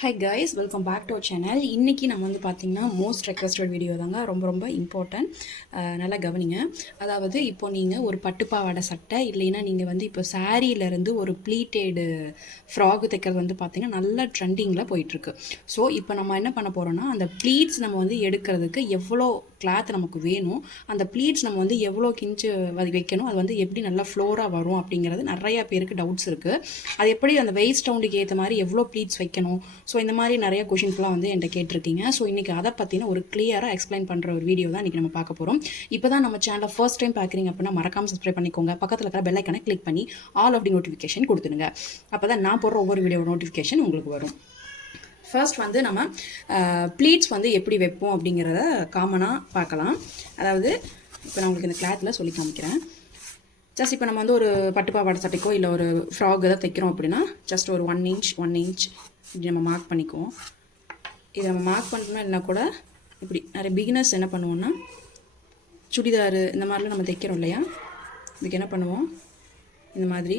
Hi guys, welcome back to our channel. இன்றைக்கி நம்ம வந்து பார்த்திங்கன்னா மோஸ்ட் ரெக்வஸ்டட் வீடியோ தாங்க. ரொம்ப ரொம்ப இம்பார்ட்டன்ட். நல்லா கவனிங்க. அதாவது இப்போ நீங்கள் ஒரு பட்டுப்பாவாடை சட்டை இல்லைன்னா நீங்கள் வந்து இப்போ சாரீலேருந்து ஒரு ப்ளீட்டேடு ஃப்ராக் தைக்கிறது வந்து பார்த்திங்கன்னா நல்ல ட்ரெண்டிங்கில் போயிட்டுருக்கு. ஸோ இப்போ நம்ம என்ன பண்ண போகிறோன்னா, அந்த ப்ளீட்ஸ் நம்ம வந்து எடுக்கிறதுக்கு எவ்வளோ கிளாத் நமக்கு வேணும், அந்த ப்ளீட்ஸ் நம்ம வந்து எவ்வளோ கிஞ்சு வைக்கணும், அது வந்து எப்படி நல்லா ஃப்ளோராக வரும் அப்படிங்கிறது நிறையா பேருக்கு டவுட்ஸ் இருக்குது. அது எப்படி அந்த வெயிஸ்ட் ரவுண்டுக்கு ஏற்ற மாதிரி எவ்வளோ ப்ளீட்ஸ் வைக்கணும், ஸோ இந்த மாதிரி நிறைய கொஷின்ஸ்லாம் வந்து என்கிட்ட கேட்டிருக்கீங்க. ஸோ இன்றைக்கி அதை பற்றின ஒரு கிளியராக எக்ஸ்பிளைன் பண்ணுற ஒரு வீடியோ தான் இன்றைக்கி நம்ம பார்க்க போகிறோம். இப்போ தான் நம்ம சேனலை ஃபர்ஸ்ட் டைம் பார்க்குறீங்க அப்படின்னா மறக்காமல் சப்ஸ்கிரைப் பண்ணிக்கோங்க. பக்கத்தில் இருக்கிற பெல் ஐக்கானை கிளிக் பண்ணி ஆல் ஆஃப் தி நோட்டிஃபிகேஷன் கொடுத்துருங்க. அப்போ தான் நான் போடுற ஒவ்வொரு வீடியோ நோட்டிஃபிகேஷன் உங்களுக்கு வரும். ஃபர்ஸ்ட் வந்து நம்ம ப்ளீட்ஸ் வந்து எப்படி வைப்போம் அப்படிங்கிறத காமனாக பார்க்கலாம். அதாவது இப்போ நான் உங்களுக்கு இந்த கிளாத்தில் சொல்லி காமிக்கிறேன். ஜஸ்ட் இப்போ நம்ம வந்து ஒரு பட்டுப்பாவாடை சட்டைக்கோ இல்லை ஒரு ஃப்ராக் எதாவது தைக்கிறோம் அப்படின்னா ஜஸ்ட் ஒரு 1 இன்ச் இப்படி நம்ம மார்க் பண்ணிக்குவோம். இதை நம்ம மார்க் பண்ணணும்னா என்ன கூட இப்படி நிறைய பிகினர்ஸ் என்ன பண்ணுவோம்னா, சுடிதார் இந்த மாதிரிலாம் நம்ம தைக்கிறோம் இல்லையா, இதுக்கு என்ன பண்ணுவோம், இந்த மாதிரி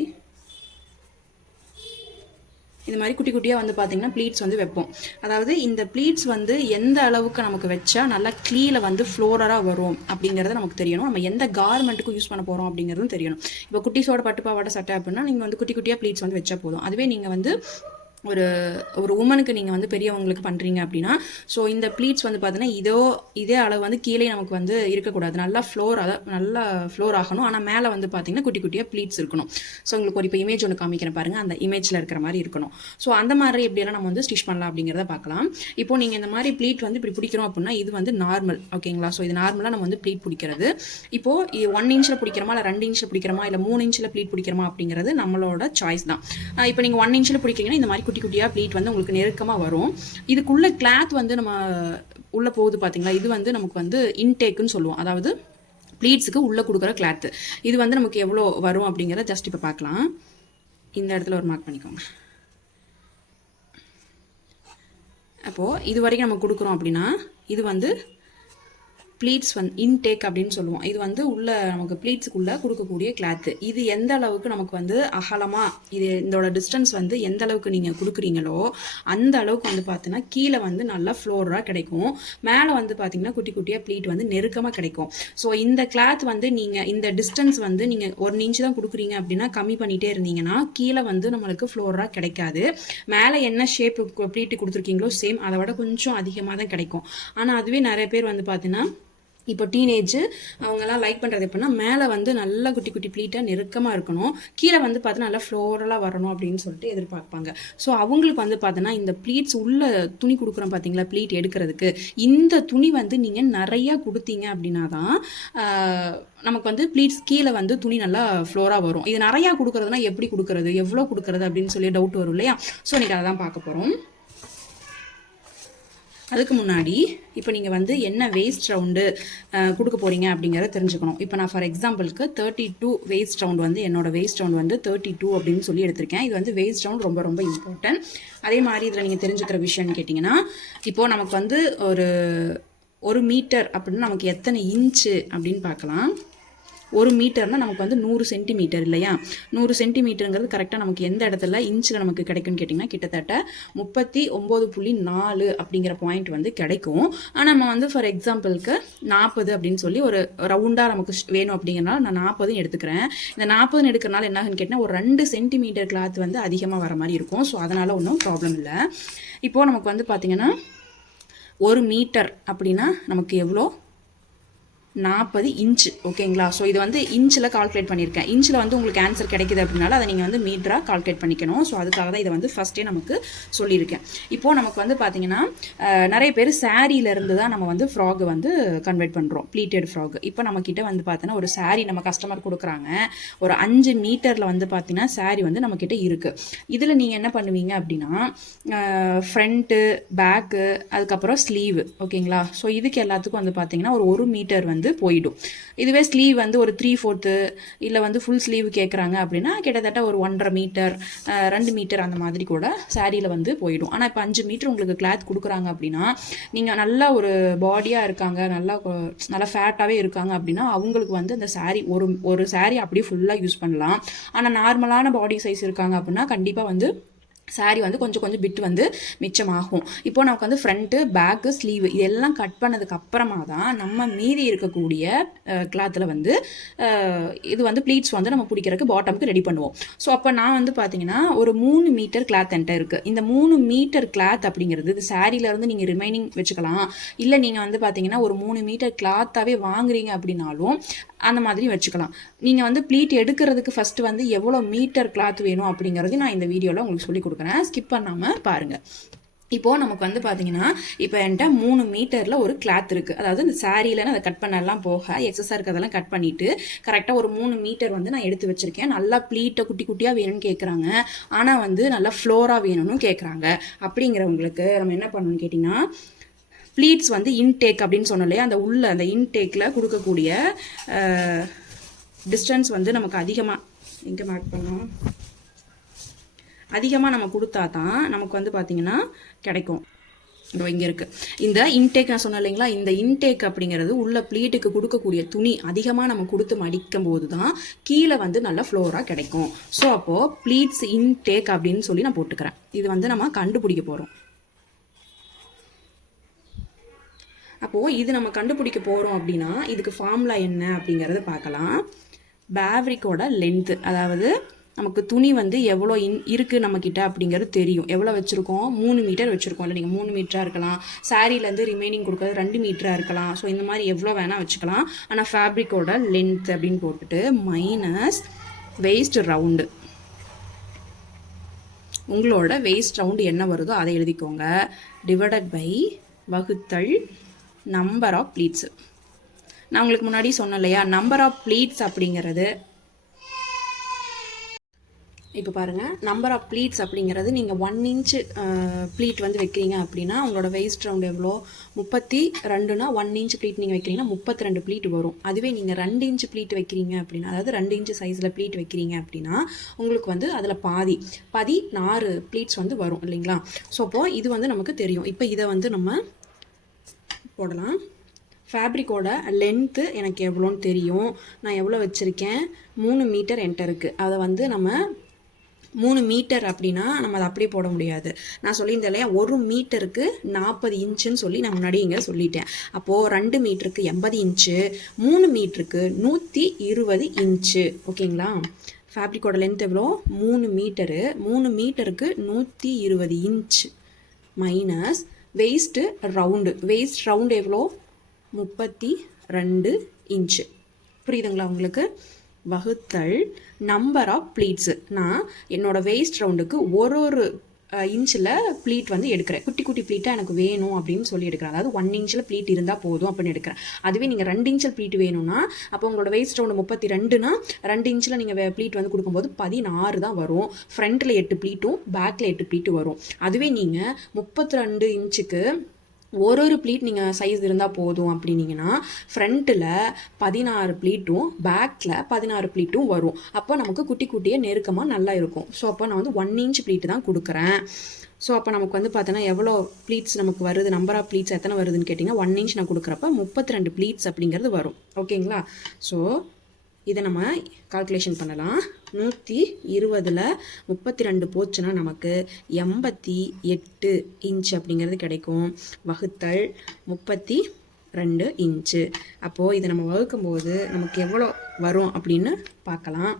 குட்டி குட்டியாக வந்து பார்த்திங்கன்னா ப்ளீட்ஸ் வந்து வைப்போம். அதாவது இந்த ப்ளீட்ஸ் வந்து எந்த அளவுக்கு நமக்கு வச்சா நல்லா க்ளீல வந்து ஃப்ளோரராக வரும் அப்படிங்கிறத நமக்கு தெரியணும். நம்ம எந்த கார்மெண்ட்டுக்கும் யூஸ் பண்ண போகிறோம் அப்படிங்கிறதும் தெரியணும். இப்போ குட்டிஸோட பட்டுப்பாவாடை சட்டை அப்படின்னா நீங்கள் வந்து குட்டி குட்டியாக ப்ளீட்ஸ் வந்து வச்சா போதும். அதுவே நீங்கள் வந்து ஒரு உமனுக்கு நீங்கள் வந்து பெரியவங்களுக்கு பண்ணுறீங்க அப்படின்னா, ஸோ இந்த ப்ளீட்ஸ் வந்து பார்த்தீங்கன்னா இதே அளவு வந்து கீழே நமக்கு வந்து இருக்கக்கூடாது. நல்லா ஃப்ளோர் ஆகணும். ஆனால் மேலே வந்து பார்த்தீங்கன்னா குட்டி குட்டியாக ப்ளீட்ஸ் இருக்கணும். ஸோ உங்களுக்கு ஒரு இப்போ இமேஜ் ஒன்று காமிக்கிறேன் பாருங்கள், அந்த இமேஜில் இருக்கிற மாதிரி இருக்கணும். ஸோ அந்த மாதிரி எப்படியெல்லாம் நம்ம வந்து ஸ்டிச் பண்ணலாம் அப்படிங்கிறத பார்க்கலாம். இப்போ நீங்கள் இந்த மாதிரி ப்ளீட் வந்து இப்படி பிடிக்கிறோம் அப்படின்னா இது வந்து நார்மல், ஓகேங்களா? ஸோ இது நார்மலாக நம்ம வந்து ப்ளீட் பிடிக்கிறது. இப்போது 1 இன்ச்சில் பிடிக்கிறோமா இல்லை 2 இன்ச்சில் பிடிக்கிறோமா இல்லை 3 இன்ச்சில் ப்ளீட் பிடிக்கிறோமா அப்படிங்கிறது நம்மளோட சாய்ஸ் தான். இப்போ நீங்கள் 1 இன்ச்சில் பிடிக்கிறீங்கன்னா இந்த மாதிரி குட்டி குட்டியாக ப்ளீட் வந்து உங்களுக்கு நெருக்கமாக வரும். இதுக்குள்ள கிளாத் வந்து நம்ம உள்ள போகுது பார்த்தீங்களா, இது வந்து நமக்கு வந்து இன்டேக்குன்னு சொல்லுவோம். அதாவது ப்ளீட்ஸுக்கு உள்ளே கொடுக்குற கிளாத்து இது வந்து நமக்கு எவ்வளோ வரும் அப்படிங்கிறத ஜஸ்ட் இப்போ பார்க்கலாம். இந்த இடத்துல ஒரு மார்க் பண்ணிக்கோங்க. அப்போது இது வரைக்கும் நம்ம கொடுக்குறோம் அப்படின்னா இது வந்து ப்ளீட்ஸ் வந்து இன்டேக் அப்படின்னு சொல்லுவோம். இது வந்து உள்ள நமக்கு ப்ளீட்ஸுக்குள்ளே கொடுக்கக்கூடிய கிளாத்து. இது எந்த அளவுக்கு நமக்கு வந்து அகலமாக இதோட டிஸ்டன்ஸ் வந்து எந்த அளவுக்கு நீங்கள் கொடுக்குறீங்களோ அந்த அளவுக்கு வந்து பார்த்தீங்கன்னா கீழே வந்து நல்லா ஃப்ளோராக கிடைக்கும். மேலே வந்து பார்த்தீங்கன்னா குட்டி குட்டியாக ப்ளீட் வந்து நெருக்கமாக கிடைக்கும். ஸோ இந்த கிளாத் வந்து நீங்கள் இந்த டிஸ்டன்ஸ் வந்து நீங்கள் 1 இன்ச் தான் கொடுக்குறீங்க அப்படின்னா கம்மி பண்ணிகிட்டே இருந்தீங்கன்னா கீழே வந்து நம்மளுக்கு ஃப்ளோராக கிடைக்காது. மேலே என்ன ஷேப் ப்ளீட்டு கொடுத்துருக்கீங்களோ சேம் அதை விட கொஞ்சம் அதிகமாக தான் கிடைக்கும். ஆனால் அதுவே நிறைய பேர் வந்து பார்த்தீங்கன்னா இப்போ டீனேஜ் அவங்கெல்லாம் லைக் பண்ணுறது எப்படின்னா மேலே வந்து நல்லா குட்டி குட்டி ப்ளீட்டாக நெருக்கமாக இருக்கணும், கீழே வந்து பார்த்தீங்கன்னா நல்லா ஃப்ளோரலாக வரணும் அப்படின்னு சொல்லிட்டு எதிர்பார்ப்பாங்க. ஸோ அவங்களுக்கு வந்து பார்த்தீங்கன்னா இந்த ப்ளீட்ஸ் உள்ள துணி கொடுக்குறோம் பார்த்தீங்களா ப்ளீட் எடுக்கிறதுக்கு, இந்த துணி வந்து நீங்கள் நிறையா கொடுத்தீங்க அப்படின்னா தான் நமக்கு வந்து ப்ளீட்ஸ் கீழே வந்து துணி நல்லா ஃப்ளோராக வரும். இது நிறையா கொடுக்குறதுனா எப்படி கொடுக்குறது, எவ்வளோ கொடுக்குறது அப்படின்னு சொல்லி டவுட் வரும் இல்லையா? ஸோ இன்றைக்கி அதை தான் பார்க்க போகிறோம். அதுக்கு முன்னாடி இப்போ நீங்கள் வந்து என்ன வேஸ்ட் ரவுண்டு கொடுக்க போகிறீங்க அப்படிங்கிறத தெரிஞ்சுக்கணும். இப்போ நான் ஃபார் எக்ஸாம்பிளுக்கு 32 வேஸ்ட் ரவுண்ட் வந்து என்னோட வேஸ்ட் ரவுண்ட் வந்து 32 அப்படின்னு சொல்லி எடுத்திருக்கேன். இது வந்து வேஸ்ட் ரவுண்ட் ரொம்ப ரொம்ப இம்பார்ட்டன்ட். அதே மாதிரி இதில் நீங்கள் தெரிஞ்சுக்கிற விஷயம்னு கேட்டிங்கன்னா, இப்போது நமக்கு வந்து ஒரு மீட்டர் அப்படின்னா நமக்கு எத்தனை இன்ச்சு அப்படின்னு பார்க்கலாம். 1 மீட்டர்னால் நமக்கு வந்து 100 சென்டிமீட்டர் இல்லையா? 100 சென்டிமீட்டருங்கிறது கரெக்டாக நமக்கு எந்த இடத்துல இன்ச்சில் நமக்கு கிடைக்கும்னு கேட்டிங்கன்னா கிட்டத்தட்ட 39.4 அப்படிங்கிற பாயிண்ட் வந்து கிடைக்கும். ஆனால் நம்ம வந்து ஃபார் எக்ஸாம்பிளுக்கு 40 அப்படின்னு சொல்லி ஒரு ரவுண்டாக நமக்கு வேணும் அப்படிங்கிறனால நான் 40 எடுத்துக்கிறேன். இந்த 40 எடுக்கிறனால என்ன ஆகுன்னு கேட்டிங்கன்னா ஒரு 2 சென்டிமீட்டர் கிளாத் வந்து அதிகமாக வர மாதிரி இருக்கும். ஸோ அதனால் ஒன்றும் ப்ராப்ளம் இல்லை. இப்போது நமக்கு வந்து பார்த்திங்கன்னா 1 மீட்டர் அப்படின்னா நமக்கு எவ்வளோ, 40 இன்ச்சு, ஓகேங்களா? ஸோ இது வந்து இன்ச்சில் கால்குலேட் பண்ணியிருக்கேன். இன்ச்சில் வந்து உங்களுக்கு ஆன்சர் கிடைக்குது அப்படின்னால அதை நீங்கள் வந்து மீட்டராக கால்குலேட் பண்ணிக்கணும். ஸோ அதுக்காக தான் இதை வந்து ஃபஸ்ட்டே நமக்கு சொல்லியிருக்கேன். இப்போது நமக்கு வந்து பார்த்திங்கன்னா நிறைய பேர் சாரீலேருந்து தான் நம்ம வந்து ஃப்ராக் வந்து கன்வெர்ட் பண்ணுறோம், ப்ளீட்டட் ஃப்ராக். இப்போ நம்மக்கிட்ட வந்து பார்த்தீங்கன்னா ஒரு சாரீ நம்ம கஸ்டமர் கொடுக்குறாங்க, ஒரு 5 மீட்டரில் வந்து பார்த்திங்கன்னா சாரீ வந்து நம்மக்கிட்ட இருக்குது. இதில் நீங்கள் என்ன பண்ணுவீங்க அப்படின்னா ஃப்ரண்ட்டு, பேக்கு, அதுக்கப்புறம் ஸ்லீவ், ஓகேங்களா? ஸோ இதுக்கு எல்லாத்துக்கும் வந்து பார்த்திங்கன்னா ஒரு மீட்டர் வந்து போயிடும். இதுவே ஸ்லீவ் வந்து ஒரு 3/4 இல்லை வந்து ஃபுல் ஸ்லீவ் கேட்குறாங்க அப்படின்னா கிட்டத்தட்ட ஒரு 1.5 மீட்டர் 2 மீட்டர் அந்த மாதிரி கூட சாரியில் வந்து போயிடும். ஆனால் இப்போ 5 மீட்டர் உங்களுக்கு கிளாத் கொடுக்குறாங்க அப்படின்னா நீங்கள் நல்லா ஒரு பாடியாக இருக்காங்க, நல்லா ஃபேட்டாகவே இருக்காங்க அப்படின்னா அவங்களுக்கு வந்து அந்த சாரீ ஒரு சாரீ அப்படியே ஃபுல்லாக யூஸ் பண்ணலாம். ஆனால் நார்மலான பாடி சைஸ் இருக்காங்க அப்படின்னா கண்டிப்பாக வந்து சாரீ வந்து கொஞ்சம் கொஞ்சம் பிட் வந்து மிச்சமாகும். இப்போ நமக்கு வந்து ஃப்ரண்ட்டு பேக்கு ஸ்லீவு இதெல்லாம் கட் பண்ணதுக்கு அப்புறமா தான் நம்ம மீதி இருக்கக்கூடிய கிளாத்தில் வந்து இது வந்து ப்ளீட்ஸ் வந்து நம்ம பிடிக்கிறதுக்கு பாட்டமுக்கு ரெடி பண்ணுவோம். ஸோ அப்போ நான் வந்து பார்த்தீங்கன்னா ஒரு 3 மீட்டர் கிளாத் என்கிட்ட இருக்குது. இந்த 3 மீட்டர் கிளாத் அப்படிங்கிறது இது சாரீலேருந்து நீங்கள் ரிமைனிங் வச்சுக்கலாம். இல்லை நீங்கள் வந்து பார்த்தீங்கன்னா ஒரு 3 மீட்டர் கிளாத்தாகவே வாங்குறீங்க அப்படின்னாலும் அந்த மாதிரி வச்சுக்கலாம். நீங்கள் வந்து ப்ளீட் எடுக்கிறதுக்கு ஃபஸ்ட்டு வந்து எவ்வளோ மீட்டர் கிளாத் வேணும் அப்படிங்கிறது நான் இந்த வீடியோவில் உங்களுக்கு சொல்லி கொடுக்குறேன். ஸ்கிப் பண்ணாமல் பாருங்கள். இப்போது நமக்கு வந்து பார்த்தீங்கன்னா இப்போ என்கிட்ட 3 மீட்டரில் ஒரு கிளாத் இருக்குது. அதாவது இந்த சாரியில் அதை கட் பண்ணலாம் போக எக்ஸஸாக இருக்கிறதெல்லாம் கட் பண்ணிவிட்டு கரெக்டாக ஒரு 3 மீட்டர் வந்து நான் எடுத்து வச்சுருக்கேன். நல்லா ப்ளீட்டை குட்டி குட்டியாக வேணும்னு கேட்குறாங்க, ஆனால் வந்து நல்லா ஃப்ளோராக வேணும்னு கேட்குறாங்க. அப்படிங்கிறவங்களுக்கு நம்ம என்ன பண்ணணும்னு கேட்டிங்கன்னா ப்ளீட்ஸ் வந்து இன்டேக் அப்படின்னு சொன்னோம் இல்லையா, அந்த உள்ள அந்த இன்டேக்கில் கொடுக்கக்கூடிய டிஸ்டன்ஸ் வந்து நமக்கு அதிகமாக எங்கே மார்க் பண்ணோம் அதிகமாக நம்ம கொடுத்தா தான் நமக்கு வந்து பார்த்திங்கன்னா கிடைக்கும். இங்கே இருக்குது இந்த இன்டேக் நான் சொன்னேன் இல்லைங்களா, இந்த இன்டேக் அப்படிங்கிறது உள்ள ப்ளீட்டுக்கு கொடுக்கக்கூடிய துணி அதிகமாக நம்ம கொடுத்து மடிக்கும் போது தான் கீழே வந்து நல்ல ஃப்ளோராக கிடைக்கும். ஸோ அப்போது ப்ளீட்ஸ் இன்டேக் அப்படின்னு சொல்லி நான் போட்டுக்கிறேன். இது வந்து நம்ம கண்டுபிடிக்க போகிறோம். அப்போது இது நம்ம கண்டுபிடிக்க போகிறோம் அப்படின்னா இதுக்கு ஃபார்முலா என்ன அப்படிங்கிறத பார்க்கலாம். ஃபேப்ரிக்கோட லென்த்து, அதாவது நமக்கு துணி வந்து எவ்வளோ இருக்குது நம்மக்கிட்ட அப்படிங்கிறது தெரியும். எவ்வளோ வச்சுருக்கோம், 3 மீட்டர் வச்சுருக்கோம். இல்லை நீங்கள் 3 மீட்டராக இருக்கலாம், சாரீலேருந்து ரிமைனிங் கொடுக்குறது 2 மீட்டராக இருக்கலாம். ஸோ இந்த மாதிரி எவ்வளோ வேணால் வச்சுக்கலாம். ஆனால் ஃபேப்ரிக்கோட லென்த் அப்படின்னு போட்டுட்டு மைனஸ் வெயிஸ்ட் ரவுண்டு, உங்களோட வெயிஸ்ட் ரவுண்டு என்ன வருதோ அதை எழுதிக்கோங்க, டிவைடட் பை வகுத்தல் நம்பர் ஆஃப் ப்ளீட்ஸு. நான் உங்களுக்கு முன்னாடி சொன்னேன் இல்லையா, நம்பர் ஆஃப் ப்ளீட்ஸ் அப்படிங்கிறது இப்போ பாருங்கள், நம்பர் ஆஃப் ப்ளீட்ஸ் அப்படிங்கிறது நீங்கள் 1 இன்ச்சு ப்ளீட் வந்து வைக்கிறீங்க அப்படின்னா உங்களோட வெயிஸ்ட் ரவுண்ட் எவ்வளோ 32னா 1 இன்ச் ப்ளீட் நீங்கள் வைக்கிறீங்கன்னா 32 ப்ளீட் வரும். அதுவே நீங்கள் 2 இன்ச்சு ப்ளீட் வைக்கிறீங்க அப்படின்னா, அதாவது 2 இன்ச்சு சைஸில் ப்ளீட் வைக்கிறீங்க அப்படின்னா உங்களுக்கு வந்து அதில் 14 ப்ளீட்ஸ் வந்து வரும் இல்லைங்களா. ஸோ அப்போது இது வந்து நமக்கு தெரியும். இப்போ இதை வந்து நம்ம போடலாம். ஃபேப்ரிக்கோட லென்த்து எனக்கு எவ்வளோன்னு தெரியும். நான் எவ்வளோ வச்சுருக்கேன், 3 மீட்டர் என்கிட்ட இருக்குது. அதை வந்து நம்ம 3 மீட்டர் அப்படின்னா நம்ம அதை அப்படியே போட முடியாது. நான் சொல்லியிருந்தேன் இல்லையா, 1 மீட்டருக்கு 40 இன்ச்சுன்னு சொல்லி நான் முன்னாடி இங்கே சொல்லிட்டேன். அப்போது 2 மீட்டருக்கு 80 இன்ச்சு, 3 மீட்டருக்கு 120 இன்ச்சு. ஓகேங்களா. ஃபேப்ரிக்கோட லென்த் எவ்வளோ, 3 மீட்டரு, 3 மீட்டருக்கு 120 இன்ச் மைனஸ் வெயிஸ்ட் ரவுண்டு எவ்வளோ 32 இன்ச்சு. புரியுதுங்களா உங்களுக்கு. வகுத்தல் நம்பர் ஆஃப் ப்ளீட்ஸு. நான் என்னோடய வெயிஸ்ட் ரவுண்டுக்கு ஒரு இன்ச்சில் ப்ளீட் வந்து எடுக்கிறேன். குட்டி குட்டி ப்ளீட்டாக எனக்கு வேணும் அப்படின்னு சொல்லி எடுக்கிறேன். அதாவது 1 இன்ச்சில் ப்ளீட் இருந்தால் போதும் அப்படின்னு எடுக்கிறேன். அதுவே நீங்கள் 2 இன்ச்சில் ப்ளீட் வேணும்னா அப்போ உங்களோட வெயிஸ்ட் ரவுண்டு 32னா 2 இன்ச்சில் நீங்கள் ப்ளீட் வந்து கொடுக்கும்போது 16 தான் வரும். ஃப்ரண்ட்டில் 8 ப்ளீட்டும் பேக்கில் 8 ப்ளீட்டும் வரும். அதுவே நீங்கள் 32 இன்ச்சுக்கு ஒரு ப்ளீட் நீங்கள் சைஸ் இருந்தால் போதும் அப்படின்னீங்கன்னா ஃப்ரண்ட்டில் 16 ப்ளீட்டும் பேக்கில் 16 ப்ளீட்டும் வரும். அப்போ நமக்கு குட்டி குட்டியே நெருக்கமாக நல்லா இருக்கும். ஸோ அப்போ நான் வந்து 1 இன்ச் ப்ளீட்டு தான் கொடுக்குறேன். ஸோ அப்போ நமக்கு வந்து பார்த்தோன்னா எவ்வளோ ப்ளீட்ஸ் நமக்கு வருது, நம்பர் ஆஃப் ப்ளீட்ஸ் எத்தனை வருதுன்னு கேட்டிங்கன்னா 1 இன்ச் நான் கொடுக்குறப்ப 32 ப்ளீட்ஸ் அப்படிங்கிறது வரும். ஓகேங்களா. ஸோ இதை நம்ம கால்குலேஷன் பண்ணலாம். 120ல் 32 போச்சுன்னா நமக்கு 88 இன்ச் அப்படிங்கிறது கிடைக்கும். வகுத்தல் 32 இன்ச்சு. அப்போது இதை நம்ம வகுக்கும்போது நமக்கு எவ்வளோ வரும் அப்படின்னு பார்க்கலாம்.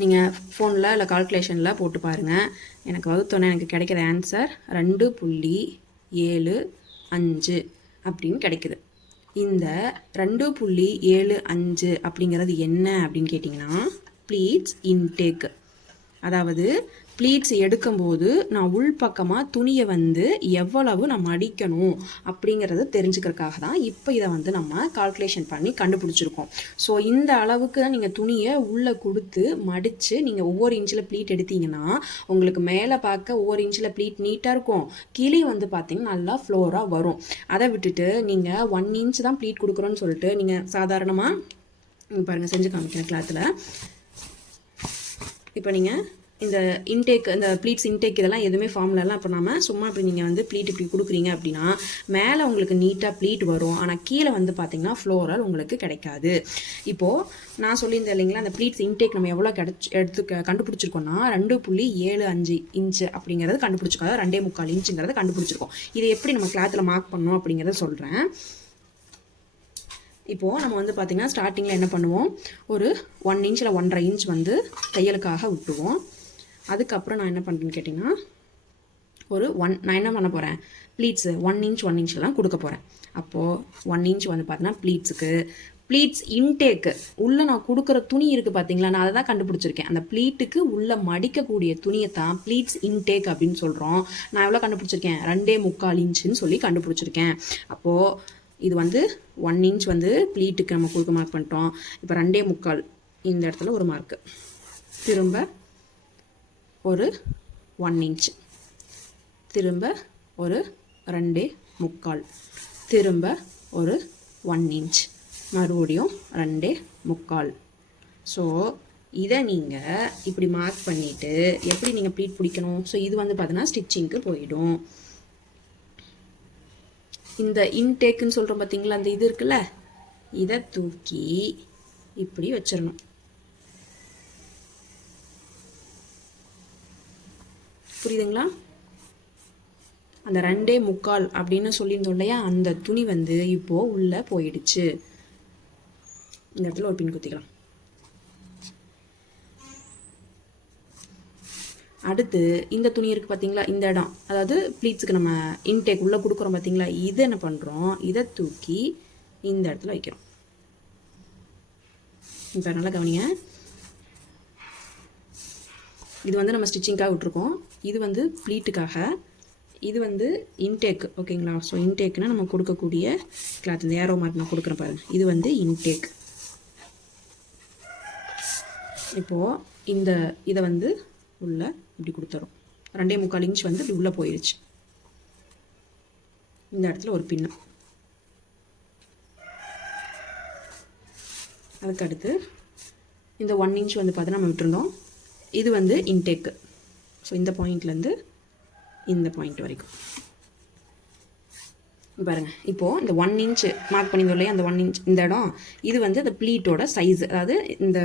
நீங்கள் ஃபோனில் இல்லை கால்குலேஷனில் போட்டு பாருங்கள். எனக்கு வகுத்தோன்னே எனக்கு கிடைக்கிற ஆன்சர் 2.75 அப்படின்னு கிடைக்குது. இந்த 2.75 அப்படிங்கிறது என்ன அப்படின்னு கேட்டிங்கன்னா ப்ளீட்ஸ் இன்டேக். அதாவது ப்ளீட்ஸ் எடுக்கும்போது நான் உள்பக்கமாக துணியை வந்து எவ்வளவு நான் மடிக்கணும் அப்படிங்கிறத தெரிஞ்சுக்கிறதுக்காக தான் இப்போ இதை வந்து நம்ம கால்குலேஷன் பண்ணி கண்டுபிடிச்சிருக்கோம். ஸோ இந்த அளவுக்கு தான் நீங்கள் துணியை உள்ளே கொடுத்து மடித்து நீங்கள் ஒவ்வொரு இன்ச்சில் ப்ளீட் எடுத்தீங்கன்னா உங்களுக்கு மேலே பார்க்க ஒவ்வொரு இன்ச்சில் ப்ளீட் நீட்டாக இருக்கும், கீழே வந்து பார்த்தீங்கன்னா நல்லா ஃப்ளோராக வரும். அதை விட்டுட்டு நீங்கள் 1 இன்ச் தான் ப்ளீட் கொடுக்குறோன்னு சொல்லிட்டு நீங்கள் சாதாரணமாக பாருங்கள் செஞ்சு காமிக்கிறேன் கிளாத்தில். இப்போ நீங்கள் இந்த இன்டேக், இந்த ப்ளீட்ஸ் இன்டேக் இதெல்லாம் எதுவுமே ஃபார்ம்லலாம் இப்போ நம்ம சும்மா இப்படி நீங்கள் வந்து ப்ளீட் இப்படி கொடுக்குறீங்க அப்படின்னா மேலே உங்களுக்கு நீட்டாக ப்ளீட் வரும், ஆனால் கீழே வந்து பார்த்தீங்கன்னா ஃப்ளோரல் உங்களுக்கு கிடைக்காது. இப்போது நான் சொல்லியிருந்தேன் இல்லைங்களா, அந்த ப்ளீட்ஸ் இன்டேக் நம்ம எவ்வளோ கண்டுபிடிச்சிருக்கோம்னா 2.75 இன்ச்சு அப்படிங்கிறது கண்டுபிடிச்சிருக்கோம், 2.25 இன்ச்சுங்கிறத கண்டுபிடிச்சிருக்கோம். இதை எப்படி நம்ம கிளாத்தில் மார்க் பண்ணோம் அப்படிங்கிறத சொல்கிறேன். இப்போது நம்ம வந்து பார்த்திங்கன்னா ஸ்டார்டிங்கில் என்ன பண்ணுவோம், ஒரு 1 இன்ச்சில் 1.5 இன்ச் வந்து தையலுக்காக விட்டுருவோம். அதுக்கப்புறம் நான் என்ன பண்ணுறேன்னு கேட்டிங்கன்னா நான் என்ன பண்ண போகிறேன், ப்ளீட்ஸு 1 இன்ச்சில் தான் கொடுக்க போகிறேன். அப்போது 1 இன்ச் வந்து பார்த்தீங்கன்னா ப்ளீட்ஸுக்கு, ப்ளீட்ஸ் இன்டேக்கு உள்ளே நான் கொடுக்குற துணி இருக்குது பார்த்தீங்களா, நான் அதை தான் கண்டுபிடிச்சிருக்கேன். அந்த ப்ளீட்டுக்கு உள்ளே மடிக்கக்கூடிய துணியை தான் ப்ளீட்ஸ் இன்டேக் அப்படின்னு சொல்கிறோம். நான் எவ்வளோ கண்டுபிடிச்சிருக்கேன், 2.25 இன்ச்சுன்னு சொல்லி கண்டுபிடிச்சிருக்கேன். அப்போது இது வந்து 1 இன்ச் வந்து ப்ளீட்டுக்கு நம்ம கொடுக்க மார்க் பண்ணிட்டோம். இப்போ 2.25 இந்த இடத்துல ஒரு மார்க்கு, திரும்ப ஒரு 1 இன்ச், திரும்ப ஒரு 2.25, திரும்ப ஒரு 1 இன்ச், மறுபடியும் 2.25. ஸோ இதை நீங்கள் இப்படி மார்க் பண்ணிவிட்டு எப்படி நீங்கள் ப்ளீட் பிடிக்கணும். ஸோ இது வந்து பார்த்தீங்கன்னா ஸ்டிச்சிங்க்கு போயிடும். இந்த இன்டேக்குன்னு சொல்கிறோம் பார்த்தீங்களா, அந்த இது இருக்குல்ல, இதை தூக்கி இப்படி வச்சிடணும். புரியுதுங்களா? அந்த 2.25 அப்படின்னு சொல்லியிருந்தோம் இல்லையா, அந்த துணி வந்து இப்போது உள்ளே போயிடுச்சு. இந்த இடத்துல ஒரு பின் குத்திக்கலாம். அடுத்து இந்த துணி இருக்குது பார்த்தீங்களா, இந்த இடம், அதாவது ப்ளீட்ஸுக்கு நம்ம இன்டேக் உள்ளே கொடுக்குறோம் பார்த்தீங்களா, இதை என்ன பண்ணுறோம், இதை தூக்கி இந்த இடத்துல வைக்கிறோம். இப்போ நல்லா கவனிங்க, இது வந்து நம்ம ஸ்டிச்சிங்காக விட்டுருக்கோம், இது வந்து ப்ளீட்டுக்காக, இது வந்து இன்டேக். ஓகேங்களா? ஸோ இன்டேக்னால் நம்ம கொடுக்கக்கூடிய கிளாத், இந்த ஏரோ மார்க் நான் கொடுக்குறேன் பாருங்கள், இது வந்து இன்டேக். இப்போது இதை வந்து உள்ளே இப்படி கொடுத்துரும். 2.25 இன்ச் வந்து இப்படி உள்ளே போயிடுச்சு. இந்த இடத்துல ஒரு பின்னு. அதுக்கடுத்து இந்த 1 இன்ச் வந்து பார்த்தா நம்ம விட்டுருந்தோம், இது வந்து இன்டேக்கு. ஸோ இந்த பாயிண்ட்லேருந்து இந்த பாயிண்ட் வரைக்கும் பாருங்கள். இப்போது இந்த 1 இன்ச் மார்க் பண்ணியிருந்தோம் இல்லையா, அந்த 1 இன்ச் இந்த இடம், இது வந்து அந்த ப்ளீட்டோட சைஸ், அதாவது இந்த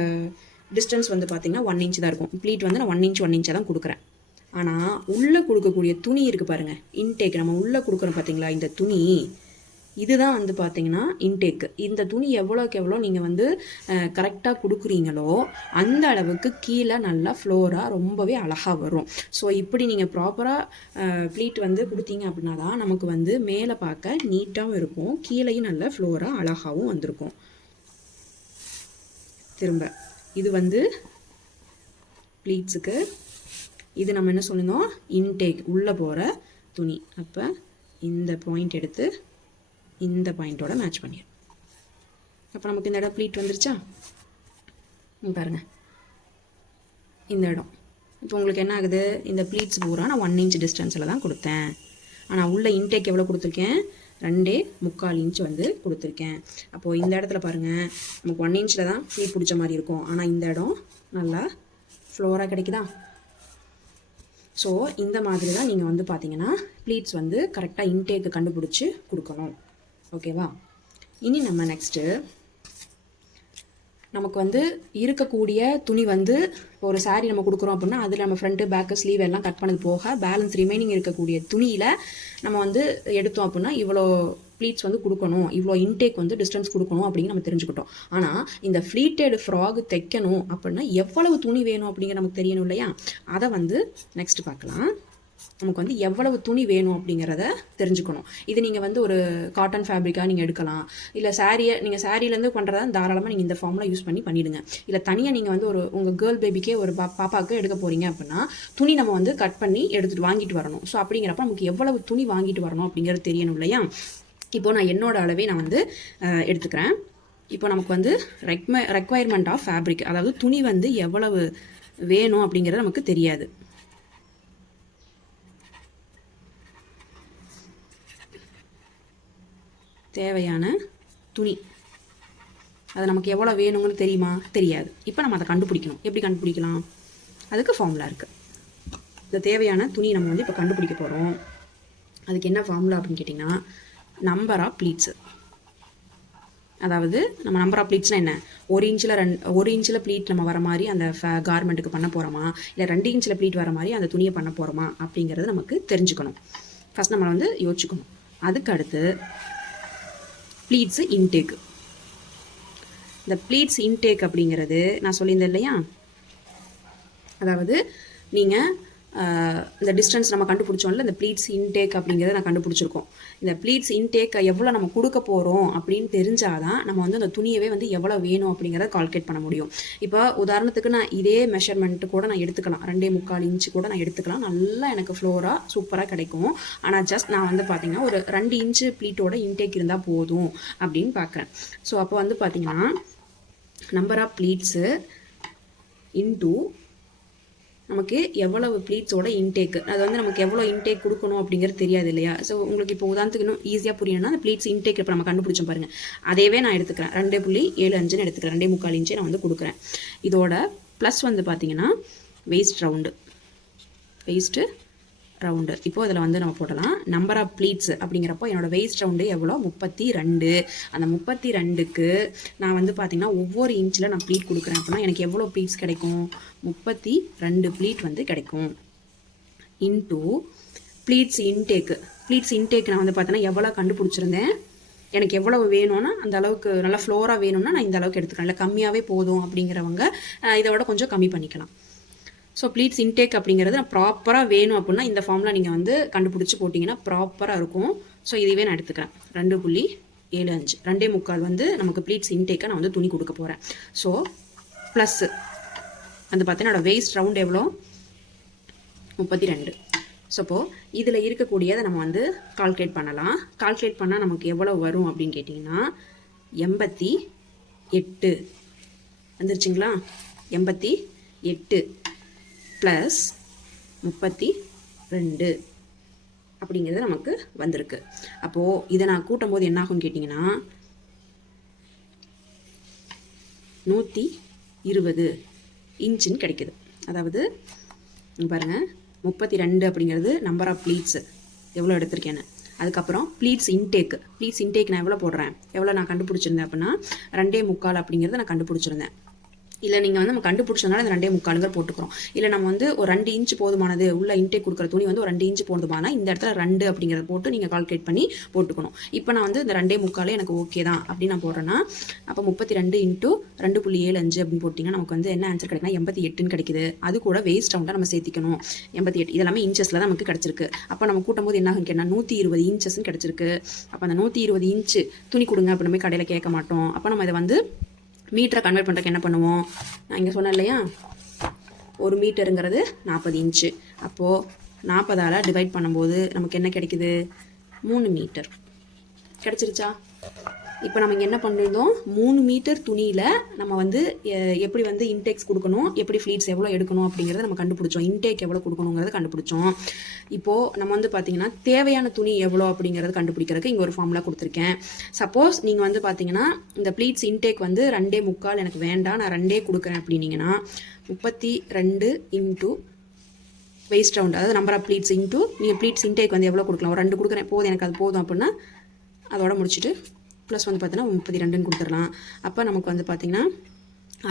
டிஸ்டன்ஸ் வந்து பார்த்திங்கன்னா 1 இன்ச் தான் இருக்கும். ப்ளீட் வந்து நான் 1 இன்ச்சாக தான் கொடுக்குறேன். ஆனால் உள்ளே கொடுக்கக்கூடிய துணி இருக்குது பாருங்கள், இன்டேக் நம்ம உள்ளே கொடுக்குறோம் பார்த்தீங்களா, இந்த துணி, இதுதான் வந்து பார்த்தீங்கன்னா இன்டேக்கு. இந்த துணி எவ்வளோக்கு எவ்வளோ நீங்கள் வந்து கரெக்டாக கொடுக்குறீங்களோ அந்த அளவுக்கு கீழே நல்லா ஃப்ளோராக ரொம்பவே அழகாக வரும். ஸோ இப்படி நீங்கள் ப்ராப்பராக ப்ளீட் வந்து கொடுத்தீங்க அப்படின்னா தான் நமக்கு வந்து மேலே பார்க்க நீட்டாகவும் இருக்கும், கீழேயும் நல்ல ஃப்ளோராக அழகாகவும் வந்திருக்கும். திரும்ப இது வந்து ப்ளீட்ஸுக்கு, இது நம்ம என்ன சொல்லணும், இன்டேக் உள்ளே போகிற துணி. அப்போ இந்த பாயிண்ட் எடுத்து இந்த பாயிண்ட்டோட மேட்ச் பண்ணிடும். அப்போ நமக்கு இந்த இடம் ப்ளீட் வந்துருச்சா பாருங்கள், இந்த இடம். இப்போ உங்களுக்கு என்ன ஆகுது, இந்த ப்ளீட்ஸ் பூரா நான் 1 இன்ச் டிஸ்டன்ஸில் தான் கொடுத்தேன். ஆனால் உள்ள இன்டேக் எவ்வளோ கொடுத்துருக்கேன், 2.25 இன்ச் வந்து கொடுத்துருக்கேன். அப்போது இந்த இடத்துல பாருங்கள், நமக்கு 1 இன்ச்சில் தான் ப்ளீட் பிடிச்ச மாதிரி இருக்கும், ஆனால் இந்த இடம் நல்லா ஃப்ளோராக கிடைக்குதா. ஸோ இந்த மாதிரி தான் நீங்கள் வந்து பார்த்தீங்கன்னா ப்ளீட்ஸ் வந்து கரெக்டாக இன்டேக்கு கண்டுபிடிச்சி கொடுக்கணும். ஓகேவா? இனி நம்ம நெக்ஸ்ட்டு நமக்கு வந்து இருக்கக்கூடிய துணி வந்து ஒரு சாரீ நம்ம கொடுக்குறோம் அப்படின்னா அதில் நம்ம ஃப்ரண்ட்டு பேக்கு ஸ்லீவ் எல்லாம் கட் பண்ணது போக பேலன்ஸ் ரிமைனிங் இருக்கக்கூடிய துணியில் நம்ம வந்து எடுத்தோம் அப்படின்னா இவ்வளோ ப்ளீட்ஸ் வந்து கொடுக்கணும், இவ்வளோ இன்டேக் வந்து டிஸ்டன்ஸ் கொடுக்கணும் அப்படின்னு நம்ம தெரிஞ்சுக்கிட்டோம். ஆனால் இந்த ஃப்ளீட்டட் ஃப்ராக் தைக்கணும் அப்படின்னா எவ்வளவு துணி வேணும் அப்படிங்கிற நமக்கு தெரியணும் இல்லையா, அதை வந்து நெக்ஸ்ட் பார்க்கலாம். நமக்கு வந்து எவ்வளவு துணி வேணும் அப்படிங்கிறத தெரிஞ்சுக்கணும். இது நீங்கள் வந்து ஒரு காட்டன் ஃபேப்ரிக்காக நீங்கள் எடுக்கலாம், இல்லை சாரியை நீங்கள் சாரியிலேருந்து பண்ணுறதா தாராளமாக நீங்கள் இந்த ஃபார்மில் யூஸ் பண்ணிவிடுங்க. இல்லை தனியாக நீங்கள் வந்து ஒரு உங்கள் கேர்ள் பேபிக்கே ஒரு பாப்பாவுக்கு எடுக்க போகிறீங்க அப்படின்னா துணி நம்ம வந்து கட் பண்ணி எடுத்துகிட்டு வாங்கிட்டு வரணும். ஸோ அப்படிங்கிறப்ப நமக்கு எவ்வளவு துணி வாங்கிட்டு வரணும் அப்படிங்கிறது தெரியணும் இல்லையா. இப்போது நான் என்னோட அளவே நான் வந்து எடுத்துக்கிறேன். இப்போ நமக்கு வந்து ரெக்வயர்மெண்ட் ஆஃப் ஃபேப்ரிக், அதாவது துணி வந்து எவ்வளவு வேணும் அப்படிங்கிறது நமக்கு தெரியாது. தேவையான துணி அது நமக்கு எவ்வளோ வேணுங்கன்னு தெரியுமா, தெரியாது. இப்போ நம்ம அதை கண்டுபிடிக்கணும். எப்படி கண்டுபிடிக்கலாம், அதுக்கு ஃபார்முலா இருக்குது. இந்த தேவையான துணி நம்ம வந்து இப்போ கண்டுபிடிக்க போகிறோம். அதுக்கு என்ன ஃபார்முலா அப்படின்னு கேட்டிங்கன்னா, நம்பர் ஆஃப் ப்ளீட்ஸு. அதாவது நம்ம நம்பர் ஆஃப் ப்ளீட்ஸ்னால் என்ன, ஒரு இன்ச்சில் ப்ளீட் நம்ம வர மாதிரி அந்த கார்மெண்ட்டுக்கு பண்ண போகிறோமா, இல்லை 2 இன்ச்சில் ப்ளீட் வர மாதிரி அந்த துணியை பண்ண போகிறோமா அப்படிங்கிறது நமக்கு தெரிஞ்சுக்கணும். ஃபஸ்ட் நம்ம வந்து யோசிச்சுக்கணும். அதுக்கு அடுத்து ப்ளீட்ஸு இன்டேக்கு. இந்த ப்ளீட்ஸ் இன்டேக் அப்படிங்கிறது நான் சொல்லியிருந்தேன் இல்லையா, அதாவது நீங்கள் இந்த டிஸ்டன்ஸ் நம்ம கண்டுபிடிச்சோம்ல, இந்த ப்ளீட்ஸ் இன்டேக் அப்படிங்கிறத நான் கண்டுபிடிச்சிருக்கோம். இந்த ப்ளீட்ஸ் இன்டேக்கை எவ்வளோ நம்ம கொடுக்க போகிறோம் அப்படின்னு தெரிஞ்சாதான் நம்ம வந்து அந்த துணியவே வந்து எவ்வளோ வேணும் அப்படிங்கிறத கால்குலேட் பண்ண முடியும். இப்போ உதாரணத்துக்கு நான் இதே மெஷர்மெண்ட்டு கூட நான் எடுத்துக்கலாம், 2.25 இன்ச்சு கூட நான் எடுத்துக்கலாம். நல்லா எனக்கு ஃப்ளோராக சூப்பராக கிடைக்கும். ஆனால் ஜஸ்ட் நான் வந்து பார்த்திங்கன்னா ஒரு 2 இன்ச்சு ப்ளீட்டோட இன்டேக் இருந்தால் போதும் அப்படின்னு பார்க்குறேன். ஸோ அப்போ வந்து பார்த்திங்கன்னா நம்பர் ஆஃப் ப்ளீட்ஸு இன்டூ நமக்கு எவ்வளவு ப்ளீட்ஸோட இன்டேக்கு, அது வந்து நமக்கு எவ்வளோ இன்டேக் கொடுக்கணும் அப்படிங்கிறது தெரியாது இல்லையா. ஸோ உங்களுக்கு இப்போ உதாரணத்துக்கு இன்னும் ஈஸியாக புரியணும்னா அந்த ப்ளீட்ஸ் இன்டேக் இப்போ நம்ம கண்டுபிடிச்சோம் பாருங்கள், அதேவே நான் எடுத்துக்கிறேன். 2.75 எடுத்துக்கிறேன், 2.25 இன்ச்சு நான் வந்து கொடுக்குறேன். இதோட ப்ளஸ் வந்து பார்த்தீங்கன்னா வெயிஸ்ட் ரவுண்டு. இப்போது அதில் வந்து நம்ம போடலாம் நம்பர் ஆஃப் ப்ளீட்ஸ் அப்படிங்கிறப்போ என்னோட வெயிஸ்ட் ரவுண்டு எவ்வளோ, 32. அந்த 32க்கு நான் வந்து பார்த்திங்கன்னா ஒவ்வொரு இன்ச்சில் நான் ப்ளீட் கொடுக்குறேன் அப்படின்னா எனக்கு எவ்வளோ ப்ளீட்ஸ் கிடைக்கும், 32 ப்ளீட் வந்து கிடைக்கும். இன்டூ ப்ளீட்ஸ் இன்டேக் நான் வந்து பார்த்தீங்கன்னா எவ்வளோ கண்டுபிடிச்சிருந்தேன், எனக்கு எவ்வளவு வேணும்னா அந்த அளவுக்கு நல்லா ஃப்ளோராக வேணும்னா நான் இந்த அளவுக்கு எடுத்துக்கிறேன், இல்லை கம்மியாகவே போதும் அப்படிங்கிறவங்க இதை விட கொஞ்சம் கம்மி பண்ணிக்கலாம். ஸோ ப்ளீட்ஸ் இன்டேக் அப்படிங்கிறது நான் ப்ராப்பராக வேணும் அப்படின்னா இந்த ஃபார்மில் நீங்கள் வந்து கண்டுபிடிச்சி போட்டிங்கன்னா ப்ராப்பராக இருக்கும். ஸோ இதுவே நான் எடுத்துக்கிறேன் 2.75, 2.25 வந்து நமக்கு ப்ளீட்ஸ் இன்டேக்கை நான் வந்து துணி கொடுக்க போகிறேன். ஸோ ப்ளஸ்ஸு வந்து பார்த்தீங்கன்னா என்னோடய வெயிஸ்ட் ரவுண்ட் எவ்வளோ, 32. ஸோ இப்போது இதில் இருக்கக்கூடியதை நம்ம வந்து கால்குலேட் பண்ணலாம். கால்குலேட் பண்ணால் நமக்கு எவ்வளோ வரும் அப்படின்னு கேட்டிங்கன்னா 88 வந்துருச்சுங்களா. 88 ப்ளஸ் 32 அப்படிங்கிறது நமக்கு வந்திருக்கு. அப்போது இதை நான் கூட்டும் போது என்ன ஆகும்னு கேட்டிங்கன்னா 120 இன்ச்சுன்னு கிடைக்குது. அதாவது பாருங்கள் 32 அப்படிங்கிறது நம்பர் ஆஃப் ப்ளீட்ஸு எவ்வளோ எடுத்திருக்கேன்னு. அதுக்கப்புறம் ப்ளீட்ஸ் இன்டேக் நான் எவ்வளோ போடுறேன், எவ்வளோ நான் கண்டுபிடிச்சிருந்தேன் அப்படின்னா 2.25 அப்படிங்கிறத நான் கண்டுபிடிச்சிருந்தேன். இல்லை நீங்கள் வந்து நம்ம கண்டுபிடிச்சதுனால இந்த 2.25 போட்டுக்கிறோம். இல்லை நம்ம வந்து ஒரு 2 இன்ச்சு போதுமானது, உள்ள இன்டேக் கொடுக்குற துணி வந்து ஒரு 2 இன்ச்சு போதுமானா இந்த இடத்துல 2 அப்படிங்கிறத போட்டு நீங்கள் கால்குலேட் பண்ணி போட்டுக்கணும். இப்போ நான் வந்து இந்த 2.25 எனக்கு ஓகே தான் அப்படின்னு நான் போடுறேன்னா அப்போ 32 இன்ட்டு 2.75 அப்படின்னு போட்டிங்கன்னா நமக்கு வந்து என்ன ஆன்சர் கிடைக்குன்னா 88ன்னு கிடைக்குது. அது கூட வெயிஸ்ட் ரவுண்டாக நம்ம சேர்த்திக்கணும். 88 இதெல்லாமே இன்ச்சஸில் தான் நமக்கு கிடச்சிருக்கு. அப்போ நம்ம கூட்டும் போது என்ன ஆகும் கேட்டால் 120 இன்ச்சஸ்ன்னு கிடச்சிருக்கு. அப்போ அந்த 120 இன்ச்சு துணி கொடுங்க அப்படின்னு போய் கடையில் கேட்க மாட்டோம். அப்போ நம்ம இதை வந்து மீட்டரை கன்வெர்ட் பண்ணுறதுக்கு என்ன பண்ணுவோம், நான் இங்கே சொன்னேன் இல்லையா, ஒரு மீட்டருங்கிறது 40 இன்ச்சு. அப்போது 40ஆல் டிவைட் பண்ணும்போது நமக்கு என்ன கிடைக்குது, 3 மீட்டர் கிடச்சிருச்சா. இப்போ நம்ம இங்கே என்ன பண்ணியிருந்தோம், 3 மீட்டர் துணியில் நம்ம வந்து எப்படி வந்து இன்டேக்ஸ் கொடுக்கணும், எப்படி ஃப்ளீட்ஸ் எவ்வளோ எடுக்கணும் அப்படிங்கிறத நம்ம கண்டுபிடிச்சோம். இன்டேக் எவ்வளோ கொடுக்கணுங்கிறத கண்டுபிடிச்சோம். இப்போது நம்ம வந்து பார்த்திங்கன்னா தேவையான துணி எவ்வளோ அப்படிங்கிறது கண்டுபிடிக்கிறதுக்கு இங்கே ஒரு ஃபார்முலா கொடுத்துருக்கேன். சப்போஸ் நீங்கள் வந்து பார்த்தீங்கன்னா இந்த ப்ளீட்ஸ் இன்டேக் வந்து 2.25 எனக்கு வேண்டாம், நான் 2 கொடுக்குறேன் அப்படின்னீங்கன்னா 32 இன்ட்டு வெயிஸ்ட் ரவுண்ட், அதாவது நம்பர் ஆஃப் ப்ளீட்ஸ் இன்ட்டு நீங்கள் ப்ளீட்ஸ் இன்டேக் வந்து எவ்வளோ கொடுக்கலாம், ஒரு 2 கொடுக்குறேன் போதும் எனக்கு அது போதும் அப்படின்னா அதோட முடிச்சுட்டு ப்ளஸ் வந்து பார்த்தீங்கன்னா 32ன்னு கொடுத்துடலாம். அப்போ நமக்கு வந்து பார்த்திங்கன்னா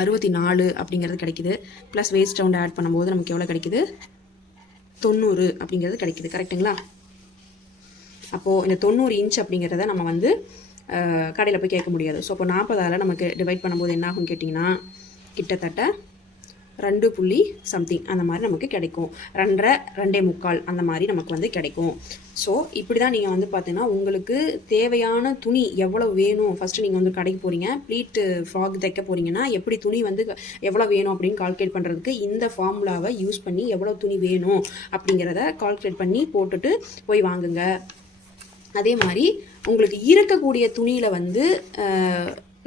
64 அப்படிங்கிறது கிடைக்குது. ப்ளஸ் வேஸ்ட் ரவுண்ட் ஆட் பண்ணும்போது நமக்கு எவ்வளோ கிடைக்குது, 90 அப்படிங்கிறது கிடைக்குது. கரெக்டுங்களா. அப்போது இந்த 90 இன்ச் அப்படிங்கிறத நம்ம வந்து கடையில் போய் கேட்க முடியாது. ஸோ அப்போ 40ஆல் நமக்கு டிவைட் பண்ணும்போது என்ன ஆகும் கேட்டிங்கன்னா கிட்டத்தட்ட 2 சம்திங் அந்த மாதிரி நமக்கு கிடைக்கும். 2.5 2.25 அந்த மாதிரி நமக்கு வந்து கிடைக்கும். ஸோ இப்படி தான் நீங்கள் வந்து பார்த்தீங்கன்னா உங்களுக்கு தேவையான துணி எவ்வளோ வேணும், ஃபஸ்ட்டு நீங்கள் வந்து கடைக்கு போகிறீங்க, ப்ளீட்டு ஃப்ராக் தைக்க போகிறீங்கன்னா எப்படி துணி வந்து எவ்வளோ வேணும் அப்படின்னு கால்குலேட் பண்ணுறதுக்கு இந்த ஃபார்முலாவை யூஸ் பண்ணி எவ்வளோ துணி வேணும் அப்படிங்கிறத கால்குலேட் பண்ணி போட்டுட்டு போய் வாங்குங்க. அதே மாதிரி உங்களுக்கு இருக்கக்கூடிய துணியில் வந்து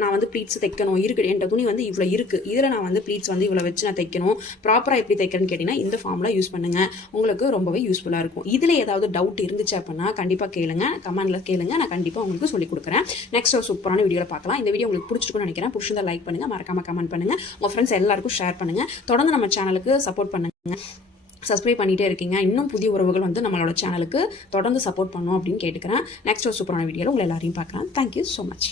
நான் வந்து ப்ளீட்ஸ் தைக்கணும் இருக்குது, என் துணி வந்து இவ்வளோ இருக்குது, இதில் நான் வந்து ப்ளீட்ஸ் வந்து இவ்வளோ வச்சு நான் தைக்கணும், ப்ராப்பராக எப்படி தைக்கிறேன்னு கேட்டிங்கன்னா இந்த ஃபார்முலா யூஸ் பண்ணுங்கள், உங்களுக்கு ரொம்பவே யூஸ்ஃபுல்லாக இருக்கும். இதில் ஏதாவது டவுட் இருந்துச்சு அப்படின்னா கண்டிப்பாக கேளுங்க, கமெண்ட்டில் கேளுங்க, நான் கண்டிப்பாக உங்களுக்கு சொல்லிக் கொடுக்குறேன். நெக்ஸ்ட் ஒரு சூப்பரான வீடியோவில் பார்க்கலாம். இந்த வீடியோ உங்களுக்கு பிடிச்சிருக்குன்னு நினைக்கிறேன். பிடிச்சிருந்தா லைக் பண்ணுங்கள், மறக்காமல் கமெண்ட் பண்ணுங்கள், உங்கள் ஃப்ரெண்ட்ஸ் எல்லாருக்கும் ஷேர் பண்ணுங்கள். தொடர்ந்து நம்ம சேனலுக்கு சப்போர்ட் பண்ணுங்கள், சப்ஸ்கிரைப் பண்ணிகிட்டே இருக்கீங்க. இன்னும் புதிய உறவுகள் வந்து நம்மளோட சேனலுக்கு தொடர்ந்து சப்போர்ட் பண்ணணும் அப்படின்னு கேட்டுக்கிறேன். நெக்ஸ்ட் ஒரு சூப்பரான வீடியோவில் உங்களை எல்லாரையும் பார்க்குறேன். Thank you so much.